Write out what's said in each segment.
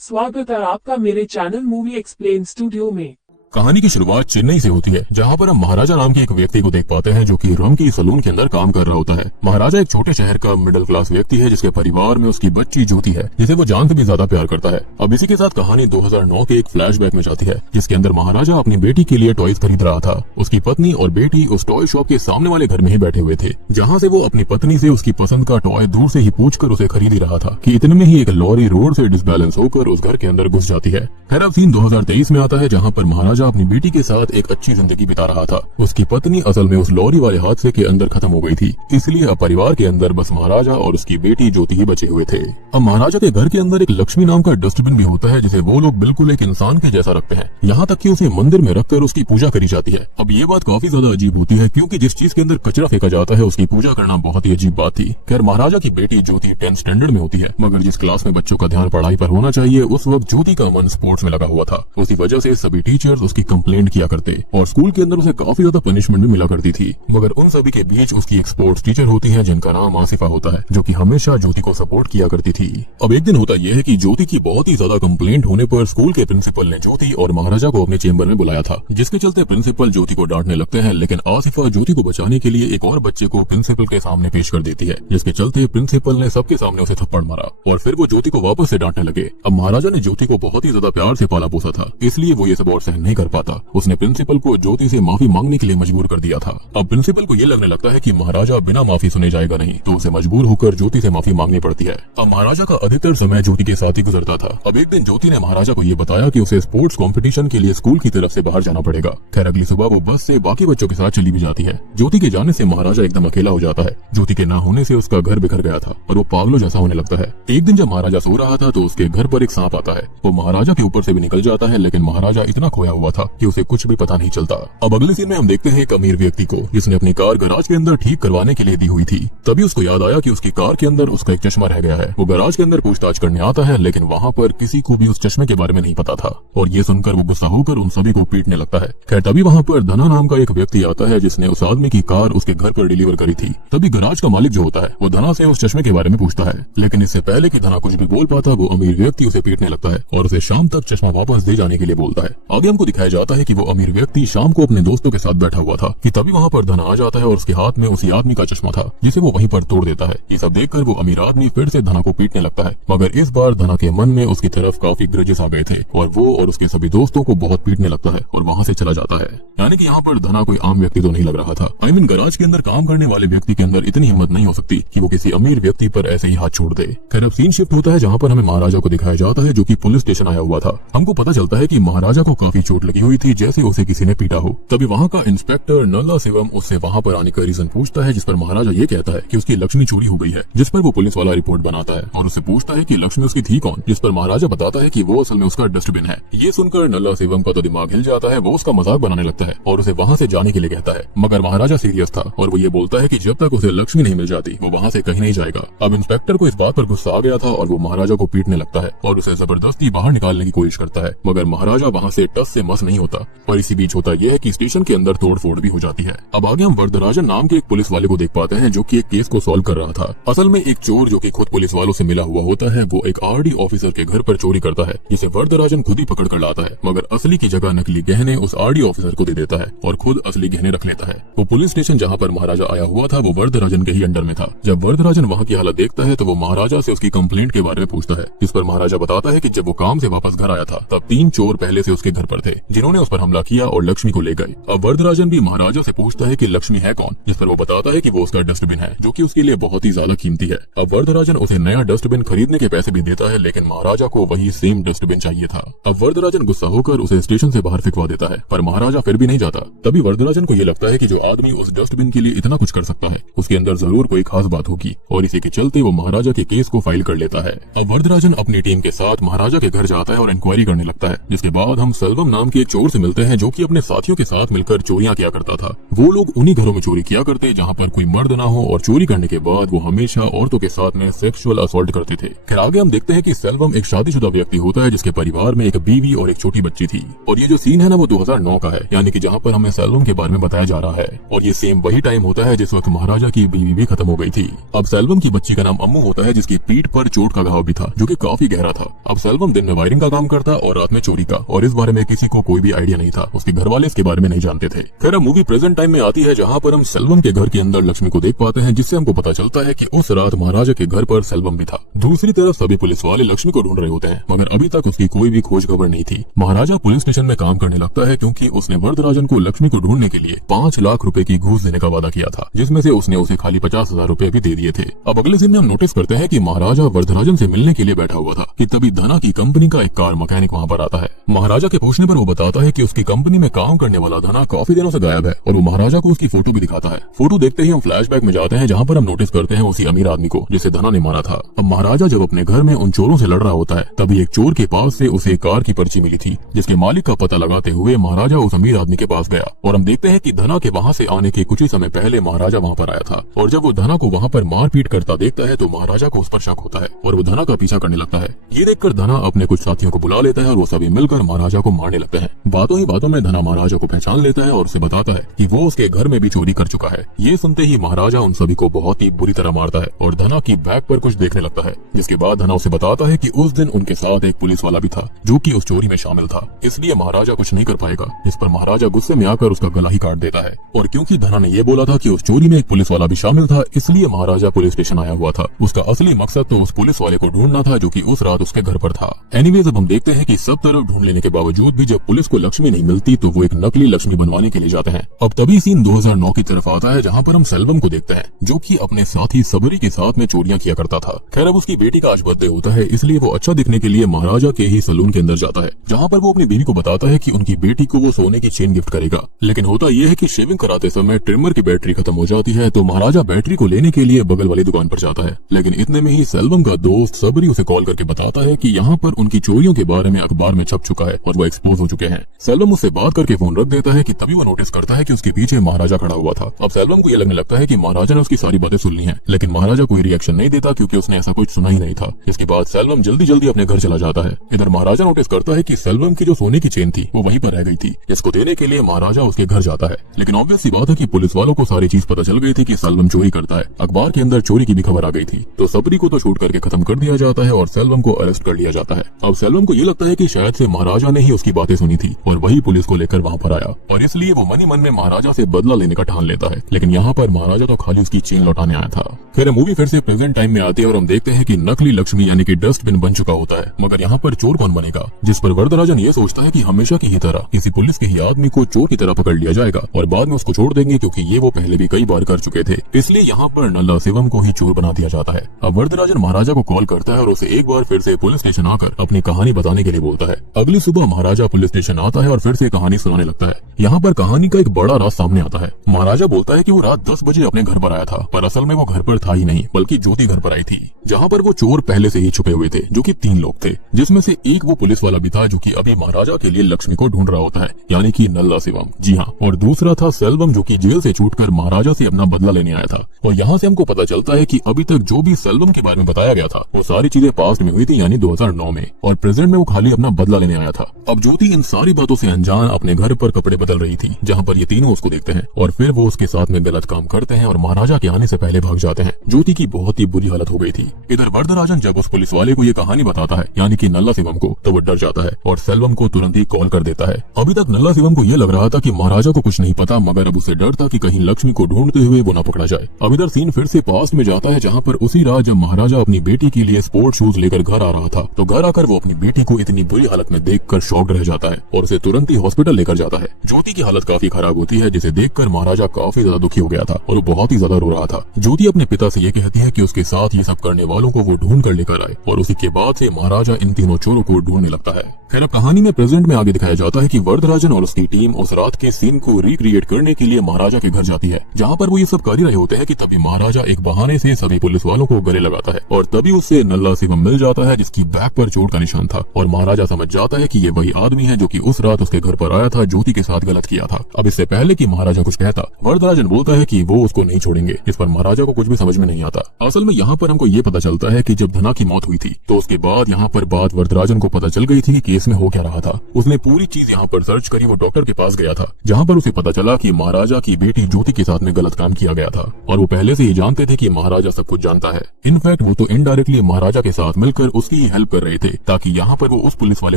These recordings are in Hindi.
स्वागत है आपका मेरे चैनल मूवी एक्सप्लेन स्टूडियो में। कहानी की शुरुआत चेन्नई से होती है, जहाँ पर हम महाराजा नाम के एक व्यक्ति को देख पाते हैं जो कि रम की सलून के अंदर काम कर रहा होता है। महाराजा एक छोटे शहर का मिडिल क्लास व्यक्ति है जिसके परिवार में उसकी बच्ची ज्योति है जिसे वो जान से भी ज्यादा प्यार करता है। अब इसी के साथ कहानी 2009 के एक फ्लैशबैक में जाती है जिसके अंदर महाराजा अपनी बेटी के लिए टॉयज खरीद रहा था। उसकी पत्नी और बेटी उस टॉय शॉप के सामने वाले घर में ही बैठे हुए थे, जहाँ से वो अपनी पत्नी से उसकी पसंद का टॉय दूर से ही पूछकर उसे खरीद ही रहा था कि इतने में ही एक लॉरी रोड से डिसबैलेंस होकर उस घर के अंदर घुस जाती है। खैर अब सीन 2023 में आता है, जहाँ पर महाराजा अपनी बेटी के साथ एक अच्छी जिंदगी बिता रहा था। उसकी पत्नी असल में उस लॉरी वाले हादसे के अंदर खत्म हो गई थी, इसलिए अब परिवार के अंदर बस महाराजा और उसकी बेटी ज्योति ही बचे हुए थे। अब महाराजा के घर के अंदर एक लक्ष्मी नाम का डस्टबिन भी होता है जिसे वो लोग बिल्कुल एक इंसान के जैसा रखते हैं, यहाँ तक कि उसे मंदिर में रखकर उसकी पूजा करी जाती है। अब ये बात काफी ज्यादा अजीब होती है क्योंकि जिस चीज के अंदर कचरा फेंका जाता है उसकी पूजा करना बहुत ही अजीब बात थी। खैर महाराजा की बेटी ज्योति 10th स्टैंडर्ड में होती है, मगर जिस क्लास में बच्चों का ध्यान पढ़ाई पर होना चाहिए उस वक्त ज्योति का मन स्पोर्ट्स में लगा हुआ था। उसी वजह से सभी टीचर्स उसकी कंप्लेंट किया करते और स्कूल के अंदर उसे काफी ज्यादा पनिशमेंट भी मिला करती थी। मगर उन सभी के बीच उसकी एक स्पोर्ट्स टीचर होती है जिनका नाम आसिफा होता है, जो कि हमेशा ज्योति को सपोर्ट किया करती थी। अब एक दिन होता यह है कि ज्योति की बहुत ही ज्यादा कंप्लेंट होने पर स्कूल के प्रिंसिपल ने ज्योति और महाराजा को अपने चेंबर में बुलाया था, जिसके चलते प्रिंसिपल ज्योति को डांटने लगते हैं। लेकिन आसिफा ज्योति को बचाने के लिए एक और बच्चे को प्रिंसिपल के सामने पेश कर देती है, जिसके चलते प्रिंसिपल ने सबके सामने उसे थप्पड़ मारा और फिर वो ज्योति को वापस से डांटने लगे। अब महाराजा ने ज्योति को बहुत ही ज्यादा प्यार से पाला पोसा था, इसलिए वो ये सब और सहन नहीं कर पाता। उसने प्रिंसिपल को ज्योति से माफी मांगने के लिए मजबूर कर दिया था। अब प्रिंसिपल को ये लगने लगता है कि महाराजा बिना माफी सुने जाएगा नहीं, तो उसे मजबूर होकर ज्योति से माफी मांगनी पड़ती है। अब महाराजा का अधिकतर समय ज्योति के साथ ही गुजरता था। अब एक दिन ज्योति ने महाराजा को ये बताया कि उसे स्पोर्ट्स कंपटीशन के लिए स्कूल की तरफ से बाहर जाना पड़ेगा। खैर अगली सुबह वो बस से बाकी बच्चों के साथ चली भी जाती है। ज्योति के जाने से महाराजा एकदम अकेला हो जाता है। ज्योति के ना होने से उसका घर बिखर गया था और वो पागलों जैसा होने लगता है। एक दिन जब महाराजा सो रहा था तो उसके घर पर एक सांप आता है। वो महाराजा के ऊपर से भी निकल जाता है, लेकिन महाराजा इतना खोया हुआ था कि उसे कुछ भी पता नहीं चलता। अब अगले सीन में हम देखते हैं एक अमीर व्यक्ति को जिसने अपनी कार गैराज के अंदर ठीक करवाने के लिए दी हुई थी। तभी उसको याद आया कि उसकी कार के अंदर उसका एक चश्मा रह गया है। वो गैराज के अंदर पूछताछ करने आता है, लेकिन वहाँ पर किसी को भी उस चश्मे के बारे में नहीं पता था और ये सुनकर वो गुस्सा होकर उन सभी को पीटने लगता है। खैर तभी वहाँ पर धना नाम का एक व्यक्ति आता है जिसने उस आदमी की कार उसके घर पर डिलीवर करी थी। तभी गैराज का मालिक जो होता है वो धना से उस चश्मे के बारे में पूछता है, लेकिन इससे पहले कि धना कुछ भी बोल पाता वो अमीर व्यक्ति उसे पीटने लगता है और उसे शाम तक चश्मा वापस दे जाने के लिए बोलता है। आगे हमको दिखाया जाता है कि वो अमीर व्यक्ति शाम को अपने दोस्तों के साथ बैठा हुआ था कि तभी वहाँ पर धना आ जाता है और उसके हाथ में उसी आदमी का चश्मा था जिसे वो वहीं पर तोड़ देता है। ये सब देखकर वो अमीर आदमी फिर से धना को पीटने लगता है, मगर इस बार धना के मन में उसकी तरफ काफी ग्रजेस आ गए थे और वो और उसके सभी दोस्तों को बहुत पीटने लगता है और वहाँ से चला जाता है। यानी कि यहाँ पर धना कोई आम व्यक्ति तो नहीं लग रहा था। गैराज के अंदर काम करने वाले व्यक्ति के अंदर इतनी हिम्मत नहीं हो सकती कि वो किसी अमीर व्यक्ति पर ऐसे ही हाथ छोड़ दे। खैर अब सीन शिफ्ट होता है जहाँ पर हमें महाराजा को दिखाया जाता है जो कि पुलिस स्टेशन आया हुआ था। हमको पता चलता है कि महाराजा को काफी चोट लगी हुई थी, जैसे उसे किसी ने पीटा हो। तभी वहाँ का इंस्पेक्टर नल्ला शिवम उससे वहाँ पर आने का रीजन पूछता है, जिस पर महाराजा ये कहता है कि उसकी लक्ष्मी चोरी हो गई है, जिस पर वो पुलिस वाला रिपोर्ट बनाता है और उससे पूछता है कि लक्ष्मी उसकी थी कौन, जिस पर महाराजा बताता है कि वो असल में उसका डस्टबिन है। ये सुनकर नल्ला शिवम का तो दिमाग हिल जाता है। वो उसका मजाक बनाने लगता है और उसे वहाँ से जाने के लिए कहता है, मगर महाराजा सीरियस था और वो ये बोलता है कि जब तक उसे लक्ष्मी नहीं मिल जाती वो वहाँ से कहीं नहीं जाएगा। अब इंस्पेक्टर को इस बात पर गुस्सा आ गया था और वो महाराजा को पीटने लगता है और उसे जबरदस्ती बाहर निकालने की कोशिश करता है, मगर महाराजा वहाँ से टस से मस नहीं होता। और इसी बीच होता यह है कि स्टेशन के अंदर तोड़फोड़ भी हो जाती है। अब आगे हम वरदराजन नाम के एक पुलिस वाले को देख पाते हैं जो कि एक केस को सॉल्व कर रहा था। असल में एक चोर जो कि खुद पुलिस वालों से मिला हुआ होता है वो एक आरडी ऑफिसर के घर पर चोरी करता है, जिसे वरदराजन खुद ही पकड़ कर लाता है, मगर असली की जगह नकली गहने उस आरडी ऑफिसर को दे देता है और खुद असली गहने रख लेता है। वो पुलिस स्टेशन जहाँ पर महाराजा आया हुआ था वो वरदराजन के ही अंडर में था। जब वरदराजन वहाँ की हालत देखता है तो वो महाराजा से उसकी कंप्लेंट के बारे में पूछता है, जिस पर महाराजा बताता है कि जब वो काम से वापस घर आया था तब 3 चोर पहले से उसके घर पर थे जिन्होंने उस पर हमला किया और लक्ष्मी को ले गए। अब वरदराजन भी महाराजा से पूछता है कि लक्ष्मी है कौन, जिस पर वो बताता है कि वो उसका डस्टबिन है जो कि उसके लिए बहुत ही ज्यादा कीमती है। अब वरदराजन उसे नया डस्टबिन खरीदने के पैसे भी देता है, लेकिन महाराजा को वही सेम डस्टबिन चाहिए था। अब वरदराजन गुस्सा होकर उसे स्टेशन से बाहर फिकवा देता है, पर महाराजा फिर भी नहीं जाता। तभी वरदराजन को ये लगता है कि जो आदमी उस डस्टबिन के लिए इतना कुछ कर सकता है उसके अंदर जरूर कोई खास बात होगी और इसी के चलते वो महाराजा के केस को फाइल कर लेता है। अब वरदराजन अपनी टीम के साथ महाराजा के घर जाता है और इंक्वायरी करने लगता है, जिसके बाद हम सेल्वम नाम नाम के एक चोर से मिलते हैं जो कि अपने साथियों के साथ मिलकर चोरियां किया करता था। वो लोग उन्हीं घरों में चोरी किया करते जहां पर कोई मर्द ना हो और चोरी करने के बाद वो हमेशा औरतों के साथ में सेक्सुअल असॉल्ट करते थे। फिर आगे हम देखते हैं कि सेल्वम एक शादीशुदा व्यक्ति होता है जिसके परिवार में एक बीवी और एक छोटी बच्ची थी। और ये जो सीन है ना वो 2009 का है, यानी कि जहाँ पर हमें सेल्वम के बारे में बताया जा रहा है। और ये सेम वही टाइम होता है जिस वक्त महाराजा की बीवी भी खत्म हो गई थी। अब सेल्वम की बच्ची का नाम अम्मू होता है जिसकी पीठ पर चोट का घाव भी था जो कि काफी गहरा था। अब सेल्वम दिन में वायरिंग का काम करता और रात में चोरी का, और इस बारे में किसी को कोई भी आइडिया नहीं था। उसके घर वाले इसके बारे में नहीं जानते थे। फिर अब मूवी प्रेजेंट टाइम में आती है जहाँ पर हम सेल्वम के घर के अंदर लक्ष्मी को देख पाते हैं, जिससे हमको पता चलता है कि उस रात महाराजा के घर पर सेल्वम भी था। दूसरी तरफ सभी पुलिस वाले लक्ष्मी को ढूंढ रहे होते हैं मगर अभी तक उसकी कोई भी खोज खबर नहीं थी। महाराजा पुलिस स्टेशन में काम करने लगता है क्योंकि उसने वरदराजन को लक्ष्मी को ढूंढने के लिए 5 लाख रुपए की घूस देने का वादा किया था, जिसमें से उसने उसे खाली 50,000 रुपए भी दे दिए थे। अब अगले दिन में हम नोटिस करते हैं कि महाराजा वरदराजन से मिलने के लिए बैठा हुआ था कि तभी धना की कंपनी का एक कार मैकेनिक वहाँ पर आता है। महाराजा के पूछने पर वो बताता है कि उसकी कंपनी में काम करने वाला धना काफी दिनों से गायब है और वो महाराजा को उसकी फोटो भी दिखाता है। फोटो देखते ही हम फ्लैशबैक में जाते हैं जहाँ पर हम नोटिस करते हैं उसी अमीर आदमी को जिसे धना ने मारा था। अब महाराजा जब अपने घर में उन चोरों से लड़ रहा होता है तभी एक चोर के पास से उसे कार की पर्ची मिली थी, जिसके मालिक का पता लगाते हुए महाराजा उस अमीर आदमी के पास गया। और हम देखते हैं कि धना के वहाँ से आने के कुछ ही समय पहले महाराजा वहाँ पर आया था। और जब वो धना को वहाँ पर मारपीट करता देखता है तो महाराजा को उस पर शक होता है और वो धना का पीछा करने लगता है। ये देखकर धना अपने कुछ साथियों को बुला लेता है और वो सभी मिलकर महाराजा को मारने लगते हैं। बातों ही बातों में धना महाराजा को पहचान लेता है और उसे बताता है कि वो उसके घर में भी चोरी कर चुका है। ये सुनते ही महाराजा उन सभी को बहुत ही बुरी तरह मारता है और धना की बैग पर कुछ देखने लगता है, जिसके बाद धना उसे बताता है कि उस दिन उनके साथ एक पुलिस वाला भी था जो कि उस चोरी में शामिल था, इसलिए महाराजा कुछ नहीं कर पाएगा। इस पर महाराजा गुस्से में आकर उसका गला ही काट देता है। और क्योंकि धना ने ये बोला था कि उस चोरी में एक पुलिस वाला भी शामिल था, इसलिए महाराजा पुलिस स्टेशन आया हुआ था। उसका असली मकसद तो उस पुलिस वाले को ढूंढना था जो कि उस रात उसके घर पर था। एनीवेज अब हम देखते हैं कि सब तरफ ढूंढ लेने के बावजूद भी जब पुलिस को लक्ष्मी नहीं मिलती तो वो एक नकली लक्ष्मी बनवाने के लिए जाते हैं। अब तभी सीन 2009 की तरफ आता है जहाँ पर हम सेल्वम को देखते हैं जो कि अपने साथी सबरी के साथ में चोरियां किया करता था। खैर अब उसकी बेटी का आज बर्थडे होता है, इसलिए वो अच्छा दिखने के लिए महाराजा के ही सलून के अंदर जाता है, जहाँ पर वो अपनी बीवी को बताता है कि उनकी बेटी को वो सोने की चेन गिफ्ट करेगा। लेकिन होता यह है कि शेविंग कराते समय ट्रिमर की बैटरी खत्म हो जाती है, तो महाराजा बैटरी को लेने के लिए बगल वाली दुकान पर जाता है। लेकिन इतने में ही सेल्वम का दोस्त सबरी उसे कॉल करके बताता है कि यहाँ पर उनकी चोरियों के बारे में अखबार में छप चुका है और वो एक्सपोज हो चुके हैं। सेल्वम उससे बात करके फोन रख देता है कि तभी वो नोटिस करता है कि उसके पीछे महाराजा खड़ा हुआ था। अब सेल्वम को ये लगने लगता है कि महाराजा ने उसकी सारी बातें सुन ली हैं, लेकिन महाराजा कोई रिएक्शन नहीं देता क्योंकि उसने ऐसा कुछ सुना ही नहीं था। इसके बाद सेल्वम जल्दी जल्दी अपने घर चला जाता है। इधर महाराजा नोटिस करता है कि सेल्वम की जो सोने की चेन थी वो वहीं पर रह गई थी, जिसको देने के लिए महाराजा उसके घर जाता है। लेकिन ऑब्वियस सी बात है कि पुलिस वालों को सारी चीज पता चल गई थी कि सेल्वम चोरी करता है। अखबार के अंदर चोरी की भी खबर आ गई थी, तो सबरी को तो शूट करके खत्म कर दिया जाता है और सेल्वम को अरेस्ट कर लिया जाता है। अब सेल्वम को ये लगता है कि शायद से महाराजा ने ही उसकी बातें सुनी थी और वही पुलिस को लेकर वहाँ पर आया, और इसलिए वो मन ही मन में महाराजा से बदला लेने का ठान लेता है। लेकिन यहाँ पर महाराजा तो खाली उसकी चेन लौटाने आया था। फिर मूवी फिर से प्रेजेंट टाइम में आती है और हम देखते हैं कि नकली लक्ष्मी यानी कि डस्टबिन बन चुका होता है। मगर यहाँ पर चोर कौन बनेगा, जिस पर वरदराजन ये सोचता है कि हमेशा की ही तरह किसी पुलिस के ही आदमी को चोर की तरह पकड़ लिया जाएगा और बाद में उसको छोड़ देंगे क्योंकि ये वो पहले भी कई बार कर चुके थे। इसलिए यहाँ पर नल्ला शिवम को ही चोर बना दिया जाता है। अब वरदराजन महाराजा को कॉल करता है और उसे एक बार फिर से पुलिस स्टेशन आकर अपनी कहानी बताने के लिए बोलता है। अगली सुबह महाराजा पुलिस स्टेशन आता है और फिर से कहानी सुनाने लगता है। यहाँ पर कहानी का एक बड़ा राज सामने आता है। महाराजा बोलता है कि वो रात 10 बजे अपने घर पर आया था, पर असल में वो घर पर था ही नहीं, बल्कि ज्योति घर पर आई थी, जहाँ पर वो चोर पहले से ही छुपे हुए थे, जो कि 3 लोग थे, जिसमें से एक वो पुलिस वाला भी था जो कि अभी महाराजा के लिए लक्ष्मी को ढूंढ रहा होता है, यानी कि नल्ला शिवम। जी हाँ, और दूसरा था सेल्वम जो कि जेल से छूटकर महाराजा से अपना बदला लेने आया था। और यहाँ से हमको पता चलता है कि अभी तक जो भी सेल्वम के बारे में बताया गया था वो सारी चीजें पास्ट में हुई थी, यानी 2009 में, और प्रेजेंट में वो खाली अपना बदला लेने आया था। अब ज्योति इन सारी बातों से अनजान अपने घर पर कपड़े बदल रही थी, जहाँ पर ये तीनों उसको देखते हैं और फिर वो उसके साथ में गलत काम करते हैं और महाराजा के आने से पहले भाग जाते हैं। ज्योति की बहुत ही बुरी हालत हो गई थी। इधर वरदराजन जब उस पुलिस वाले को ये कहानी बताता है, यानी कि नल्ला शिवम को, तो वो डर जाता है और सेल्वम को तुरंत ही कॉल कर देता है। अभी तक नल्ला शिवम को ये लग रहा था कि महाराजा को कुछ नहीं पता, मगर अब उसे डर था कि कहीं लक्ष्मी को ढूंढते हुए वो न पकड़ा जाए। अब इधर सीन फिर से पास्ट में जाता है, जहाँ पर उसी रात जब महाराजा अपनी बेटी के लिए स्पोर्ट शूज लेकर घर आ रहा था, तो घर आकर वो अपनी बेटी को इतनी बुरी हालत में देखकर शॉक्ड रह जाता है और उसे तुरंत ही हॉस्पिटल लेकर जाता है। ज्योति की हालत काफी खराब होती है, जिसे देखकर महाराजा काफी ज्यादा दुखी हो गया था और वो बहुत ही ज्यादा रो रहा था। ज्योति अपने पिता से ये कहती है कि उसके साथ ये सब करने वालों को वो ढूंढ कर लेकर आए, और उसी के बाद से महाराजा इन तीनों चोरों को ढूंढने लगता है। खैर अब कहानी में प्रेजेंट में आगे दिखाया जाता है कि वरदराजन और उसकी टीम उस रात के सीन को रिक्रिएट करने के लिए महाराजा के घर जाती है, जहाँ पर वो ये सब कर ही रहे होते हैं कि तभी महाराजा एक बहाने से सभी पुलिस वालों को गले लगाता है और तभी उससे नल्ला शिवम मिल जाता है जिसकी बैक पर चोट का निशान था और महाराजा समझ जाता है कि ये वही आदमी है जो कि उस रात उसके घर पर आया था, ज्योति के साथ गलत किया था। अब इससे पहले कि महाराजा कुछ कहता, वरदराजन बोलता है कि वो उसको नहीं छोड़ेंगे। इस पर महाराजा को कुछ भी समझ में नहीं आता। असल में यहाँ पर हमको ये पता चलता है कि जब धना की मौत हुई थी तो उसके बाद यहाँ पर बात वरदराजन को पता चल गई थी कि केस में हो क्या रहा था। उसने पूरी चीज यहाँ पर सर्च करी, वो डॉक्टर के पास गया था जहाँ पर उसे पता चला कि महाराजा की बेटी ज्योति के साथ में गलत काम किया गया था और वो पहले से ही जानते थे कि महाराजा सब कुछ जानता है। इनफैक्ट वो तो इनडायरेक्टली महाराजा के साथ मिलकर उसकी ही हेल्प कर रहे थे ताकि यहाँ पर वो उस पुलिस वाले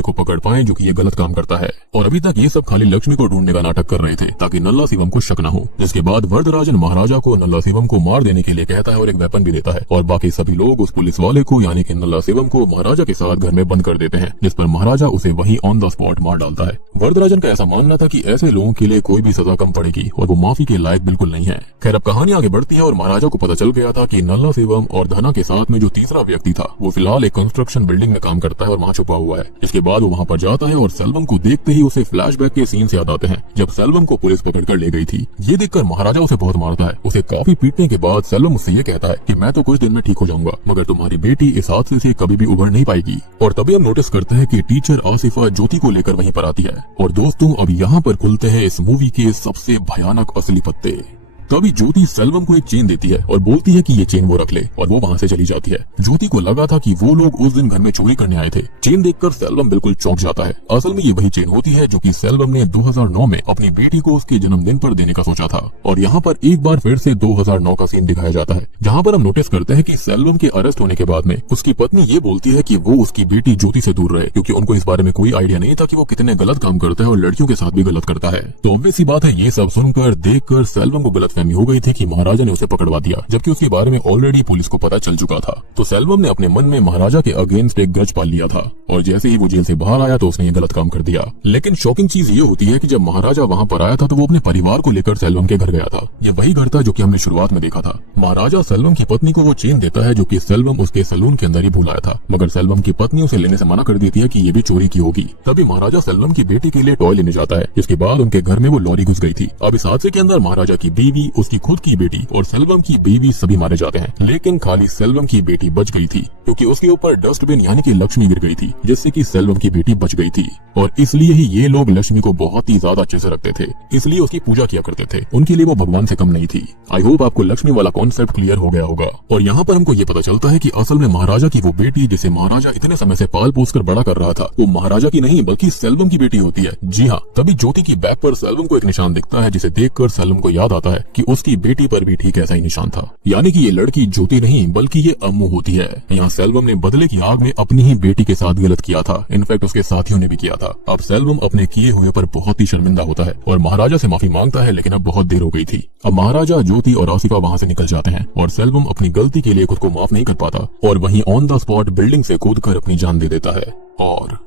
को पकड़ पाए जो कि ये गलत काम करता है। और अभी तक ये सब खाली लक्ष्मी को ढूंढने का नाटक कर रहे थे ताकि नल्ला शिवम को शक न हो। जिसके बाद वरदराजन महाराजा को नल्ला शिवम को मार देने के लिए कहता है और एक वेपन भी देता है और बाकी सभी लोग उस पुलिस वाले को यानी कि नल्ला शिवम को महाराजा के साथ घर में बंद कर देते हैं, जिस पर महाराजा उसे वहीं ऑन द स्पॉट मार डालता है। वरदराजन का ऐसा मानना था कि ऐसे लोगों के लिए कोई भी सजा कम पड़ेगी और वो माफी के लायक बिल्कुल नहीं है। खैर अब कहानी आगे बढ़ती है और महाराजा को पता चल गया था कि नल्ला शिवम और धना के साथ में जो तीसरा व्यक्ति था वो फिलहाल एक कंस्ट्रक्शन बिल्डिंग में काम करता है और वहाँ छुपा हुआ है। इसके बाद वो वहाँ पर जाता है और सेल्वम को देखते ही उसे फ्लैशबैक के सीन याद आते हैं जब सेल्वम को पुलिस पकड़ कर ले गई थी। ये देखकर महाराजा उसे बहुत मारता है। उसे काफी पीटने के बाद सेल्वम उससे ये कहता है कि मैं तो कुछ दिन में ठीक हो जाऊंगा मगर तुम्हारी बेटी इस हादसे से कभी भी उभर नहीं पाएगी। और तभी हम नोटिस करते हैं कि टीचर आसिफा ज्योति को लेकर वहीं पर आती है। और दोस्तों अब यहाँ पर खुलते हैं इस मूवी के सबसे भयानक असली पत्ते। तभी ज्योति सेल्वम को एक चेन देती है और बोलती है कि ये चेन वो रख ले और वो वहाँ से चली जाती है। ज्योति को लगा था कि वो लोग उस दिन घर में चोरी करने आए थे। चेन देखकर सेल्वम बिल्कुल चौंक जाता है। असल में ये वही चेन होती है जो कि सेल्वम ने 2009 में अपनी बेटी को उसके जन्मदिन पर देने का सोचा था। और यहाँ पर एक बार फिर से 2009 का सीन दिखाया जाता है जहाँ पर हम नोटिस करते हैं कि सेल्वम के अरेस्ट होने के बाद में उसकी पत्नी ये बोलती है कि वो उसकी बेटी ज्योति से दूर रहे क्योंकि उनको इस बारे में कोई आइडिया नहीं था कि वो कितने गलत काम करता है और लड़कियों के साथ भी गलत करता है। तो ऑब्वियस सी बात है ये सब सुनकर देखकर सेल्वम को गलतफहमी हो गई थी कि महाराजा ने उसे पकड़वा दिया जबकि उसके बारे में ऑलरेडी पुलिस को पता चल चुका था। तो सेल्वम ने अपने मन में महाराजा के अगेंस्ट एक ग्रज पाल लिया था और जैसे ही वो जेल से बाहर आया तो उसने ये गलत काम कर दिया। लेकिन शॉकिंग चीज ये होती है कि जब महाराजा वहाँ पर आया था तो वो अपने परिवार को लेकर सेल्वम के घर गया था। ये वही घर था जो कि हमने शुरुआत में देखा था। महाराजा सेल्वम की पत्नी को वो चेन देता है जो कि सेल्वम उसके सलून के अंदर ही भूल आया था मगर सेल्वम की पत्नी उसे लेने से मना कर देती है कि ये भी चोरी की होगी। तभी महाराजा सेल्वम की बेटी के लिए टॉय लेने जाता है जिसके बाद उनके घर में वो लॉरी घुस गई थी। अब इस हादसे के अंदर महाराजा की बीवी, उसकी खुद की बेटी और सेल्वम की बीवी सभी मारे जाते हैं लेकिन खाली सेल्वम की बेटी बच गई थी क्योंकि उसके ऊपर डस्टबिन यानी कि लक्ष्मी गिर गई थी जिससे कि सेल्वम की बेटी बच गई थी। और इसलिए ही ये लोग लक्ष्मी को बहुत ही ज्यादा अच्छे से रखते थे, इसलिए उसकी पूजा किया करते थे। उनके लिए वो भगवान से कम नहीं थी। आई होप आपको लक्ष्मी वाला कॉन्सेप्ट क्लियर हो गया होगा। और यहाँ पर हमको ये पता चलता है कि असल में महाराजा की वो बेटी जिसे महाराजा इतने समय से पाल पोस कर बड़ा कर रहा था वो महाराजा की नहीं बल्कि सेल्वम की बेटी होती है। जी हाँ, तभी ज्योति की बैक पर सेल्वम को एक निशान दिखता है जिसे देखकर सेल्वम को याद आता है कि उसकी बेटी पर भी ठीक ऐसा ही निशान था। यानी कि ये लड़की ज्योति नहीं बल्कि ये अम्मू होती है। यहाँ सेल्वम ने बदले की आग में अपनी ही बेटी के साथ गलत किया था, इनफैक्ट उसके साथियों ने भी किया था। अब सेल्वम अपने किए हुए पर बहुत ही शर्मिंदा होता है और महाराजा से माफी मांगता है लेकिन अब बहुत देर हो गई थी। अब महाराजा, ज्योति और आसिफा वहाँ से निकल जाते हैं और सेल्वम अपनी गलती के लिए खुद को माफ नहीं कर पाता और वहीं ऑन द स्पॉट बिल्डिंग से कूदकर अपनी जान दे देता है। और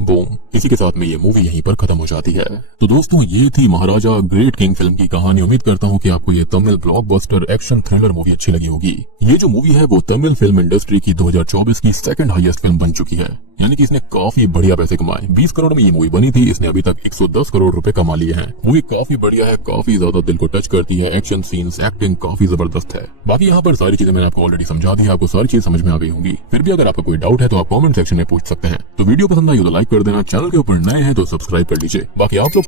बूम, इसी के साथ में ये मूवी यहीं पर खत्म हो जाती है। तो दोस्तों ये थी महाराजा ग्रेट किंग फिल्म की कहानी। उम्मीद करता हूँ कि आपको ये Tamil blockbuster action thriller movie अच्छी लगी होगी। ये जो मूवी है वो तमिल फिल्म इंडस्ट्री की 2024 की सेकंड हाईएस्ट फिल्म बन चुकी है, यानी कि इसने काफी बढ़िया पैसे कमाए। 20 करोड़ में ये मूवी बनी थी, इसने अभी तक 110 करोड़ रुपए कमा लिए हैं। मूवी काफी बढ़िया है, काफी ज्यादा दिल को टच करती है, एक्शन सीन्स, एक्टिंग काफी जबरदस्त है। बाकी यहाँ पर सारी चीजें मैंने आपको ऑलरेडी समझा दी है, आपको सारी चीज समझ में आ गई होंगी। फिर भी अगर आपका कोई डाउट है तो आप कमेंट सेक्शन में पूछ सकते हैं। तो वीडियो पसंद आई तो लाइक कर देना, चैनल के ऊपर नए हैं तो सब्सक्राइब कर लीजिए। बाकी आप लोग